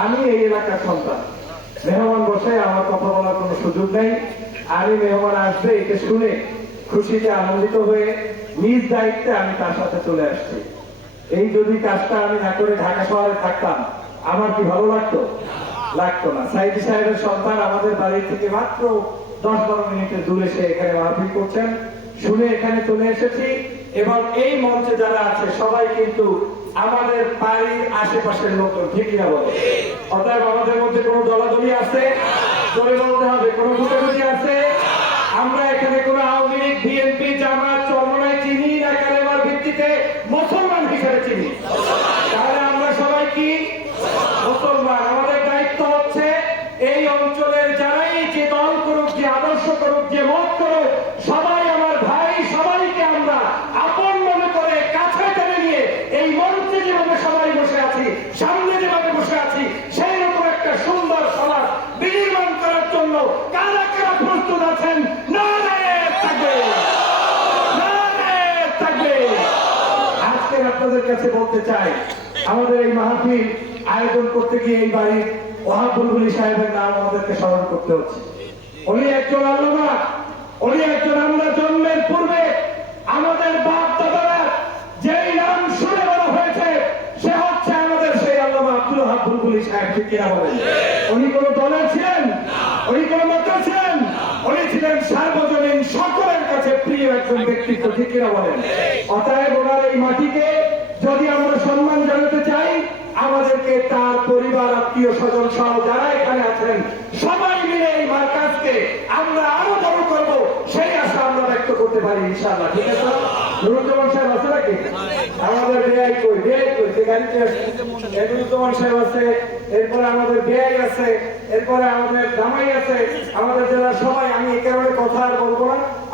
আমি এই এলাকার সন্তান। মেহমান বসে আমার কথা বলার কোনো সুযোগ নেই। আমি মেহমান আসবে, এটা শুনে খুশিতে আনন্দিত হয়ে নিজ দায়িত্বে আমি তার সাথে চলে আসছি। এই যদি কাজটা আমি না করে ঢাকা শহরে থাকতাম, আমার কি ভালো লাগতো? লাগতো না। সাইদি সাহেবের সন্তান আমাদের বাড়ি থেকে মাত্র দশ বারো মিনিটের দূরে সে এখানে মাহফিল করছেন। শুনে এখানে চলে এসেছি। এবং এই মঞ্চে যারা আছে, সবাই কিন্তু আমাদের বাড়ির আশেপাশের লোকজন, ঠিক না বলে? অতএব আমাদের মধ্যে কোনো দলাদলি আছে? জোরে বলতে হবে, কোনো ভুটাভুটি আছে? আমরা এখানে কোনো আওয়ামী লীগ বিএনপি জামাত চরমনায় চিনি না কালেমার ভিত্তিতে মুসলমান হিসেবে চিনি তাহলে আমরা সবাই কি মুসলমান আমাদের দায়িত্ব হচ্ছে এই অঞ্চলের যারাই যে দল করুক, যে আদর্শ করুক, যে মত করুক, সবাই আমার ভাই, সবাইকে আমরা আপন মনে করে কাছে টেনে নিয়ে এই মঞ্চে যেভাবে সবাই বসে আছি, সামনে যেভাবে বসে আছি, সেই রকম একটা সুন্দর সমাজ বিনির্মাণ করার জন্য কারা কারা প্রস্তুত আছেন? থাকবে। থাকবে। আজকে আপনাদের কাছে বলতে চাই, আমাদের এই মাহফিল আয়োজন করতে গিয়ে এই বাড়ির ওহাব সাহেবের নাম আমাদেরকে স্মরণ করতে হচ্ছে। উনি একজন আল্লামা, উনি একজন আমরা জন্মের পূর্বে আমাদের বাপ দাদারা যেই নাম শুনে বলা হয়েছে, সে হচ্ছে আমাদের সেই আল্লামা আব্দুল ওহাব বুলবুলি সাহেব ঠিক কিনা উনি কোন দলের ছিলেন? উনি কোন মতে ছিলেন? উনি ছিলেন সার্বজনীন সকলের কাছে প্রিয় একজন ব্যক্তিত্ব, ঠিক বলেন? অতএব ওনার এই মাটিকে যদি আমরা সম্মান জানাতে চাই, আমাদেরকে পরিবার আত্মীয় স্বজন সহ যারা এখানে আছেন, সবাই মিলে এই মার্কাজকে আমরা আরও বড় করব, সেই আশা আমরা ব্যক্ত করতে পারি, ইনশাআল্লাহ। ঠিক আছে?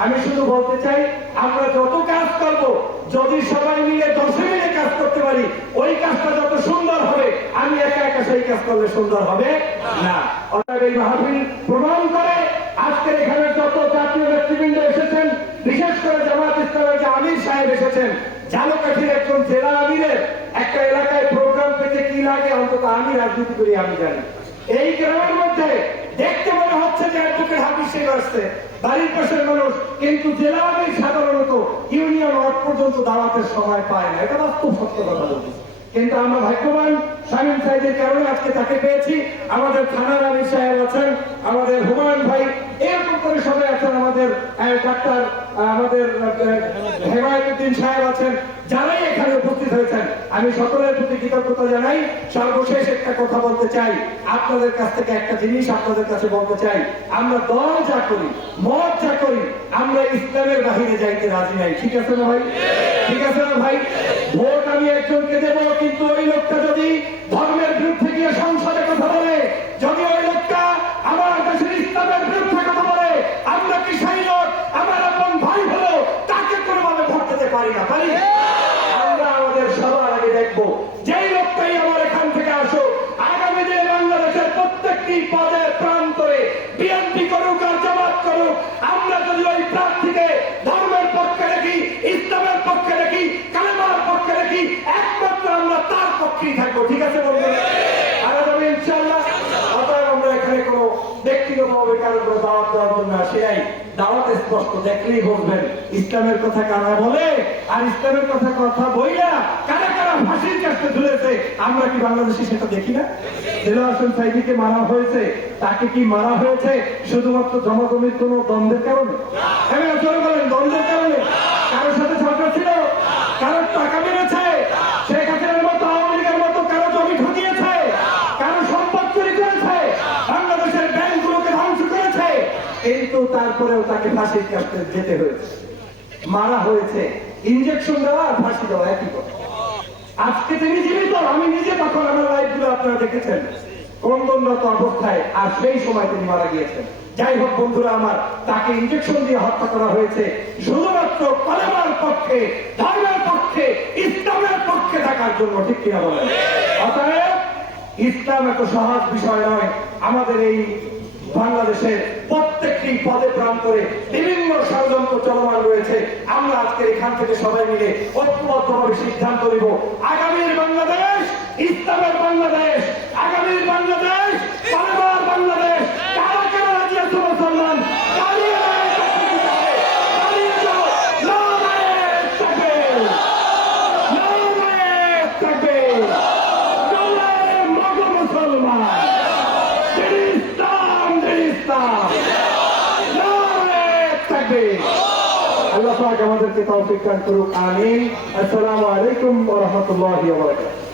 আমি আমি শুধু বলতে চাই, আমরা যত কাজ করব, যদি সবাই মিলে দশে মিলে কাজ করতে পারি, ওই কাজটা যত সুন্দর হবে আমি একা একা সেই কাজ করলে সুন্দর হবে? না। অর্থাৎ এই মাহফিল প্রমাণ করে আজকের এখানে যত জাতীয় নেতৃবৃন্দ এসেছেন, বিশেষ করে জামাত ইসলামের যে আমির সাহেব এসেছেন, ঝালকাঠির একজন জেলা আমিরের, একটা এলাকায় প্রোগ্রাম পেতে কি লাগে? অন্তত আমি রাজনীতি করি, আমি জানি। এই গ্রামের মধ্যে দেখতে মনে হচ্ছে যে অ্যাডভোকেট হাফিজ শেখ আসছে। বাড়ির পাশের মানুষ, কিন্তু জেলা আমির সাধারণত ইউনিয়ন ওয়ার্ড পর্যন্ত দাওয়াতের সময় পায় না। এটা বাস্তব সত্য কথা বলছি। কিন্তু আমরা ভাগ্যবান শামীম সাহেবের কারণে আজকে তাকে পেয়েছি। আমাদের থানার আমির সাহেব আছেন, আমাদের হুমায়ুন ভাই, এরকম করে সবাই আছেন, আমাদের ডাক্তার আমাদের হেমায়তুদ্দিন সাহেব আছেন, যারাই এখানে উপস্থিত হয়েছেন। আমি সকলের প্রতি কৃতজ্ঞতা জানাই। সর্বশেষ একটা কথা বলতে চাই। আপনাদের কাছ থেকে একটা জিনিস আপনাদের কাছে বলতে চাই। আমরা দল যা করি, মত যা করি, আমরা ইসলামের বাহিরে যাইতে রাজি নাই। ঠিক আছে না ভাই? ঠিক আছে না ভাই? ভোট আমি একজনকে দেবো, কিন্তু ওই লোকটা যদি ধর্মের বিরুদ্ধে গিয়ে সংসদে কথা বলে, যদি ওই লোকটা আমার দেশের ইসলামের বিরুদ্ধে কথা বলে, আমরা কি সেই লোক? আমার আপন ভাই হলো, তাকে কোনোভাবে ভোট দিতে পারি না, পারি? আমরা আমাদের সবার আগে দেখব, যেই লোকটাই আমার এখান থেকে আসো আগামী দিনে বাংলাদেশের প্রত্যেকটি পদে পক্ষেই থাকব, ঠিক আছে ইসলামের কথা কারা বলে আর ইসলামের কথা কথা বইলা কারা কারা ফাঁসির কাছে ঝুলেছে, আমরা কি বাংলাদেশে সেটা দেখি না? হাসান সাইদিকে মারা হয়েছে, তাকে কি মারা হয়েছে? শুধুমাত্র জমাজমির কোন দ্বন্দ্বের কারণে? হ্যাঁ বলেন দ্বন্দ্বের কারণে তারপরেও তাকে ফাঁসির কাছে যেতে হয়েছে। মারা হয়েছে। ইনজেকশন দেওয়া আর ফাঁসি দেওয়া, একই কথা। আজকে তিনি জীবিত, আমি নিজে তখন আমার লাইফগুলো আপনারা দেখেছেন। ক্রন্দনরত অবস্থায় আর সেই সময় তিনি মারা গিয়েছেন। যাই হোক বন্ধুরা আমার, তাকে ইনজেকশন দিয়ে হত্যা করা হয়েছে শুধুমাত্র কলেমার পক্ষে, ধর্মের পক্ষে, ইসলামের পক্ষে থাকার জন্য, ঠিক কিনা বলেন? অতএব, ইসলাম এত সহজ বিষয় নয়। আমাদের এই বাংলাদেশের প্রত্যেকটি পদে প্রান্তরে বিভিন্ন ষড়যন্ত্র চলমান রয়েছে। আমরা আজকে এখান থেকে সবাই মিলে ঐক্যবদ্ধভাবে সিদ্ধান্ত নিব। আগামীর বাংলাদেশ ইসলামের বাংলাদেশ আগামীর বাংলাদেশ পারিবার বাংলাদেশ কারা কারা রাজি আছে মুসলমান দাঁড়িয়ে দাঁড়িয়ে যাও নারায়ে তাকবীর নারায়ে তাকবীর নারায়ে মগ মুসলমান ইসলাম ইসলাম তাকবীর আল্লাহ পাক আমাদেরকে তৌফিক দান করুক আমিন। আসসালামু আলাইকুম ওয়া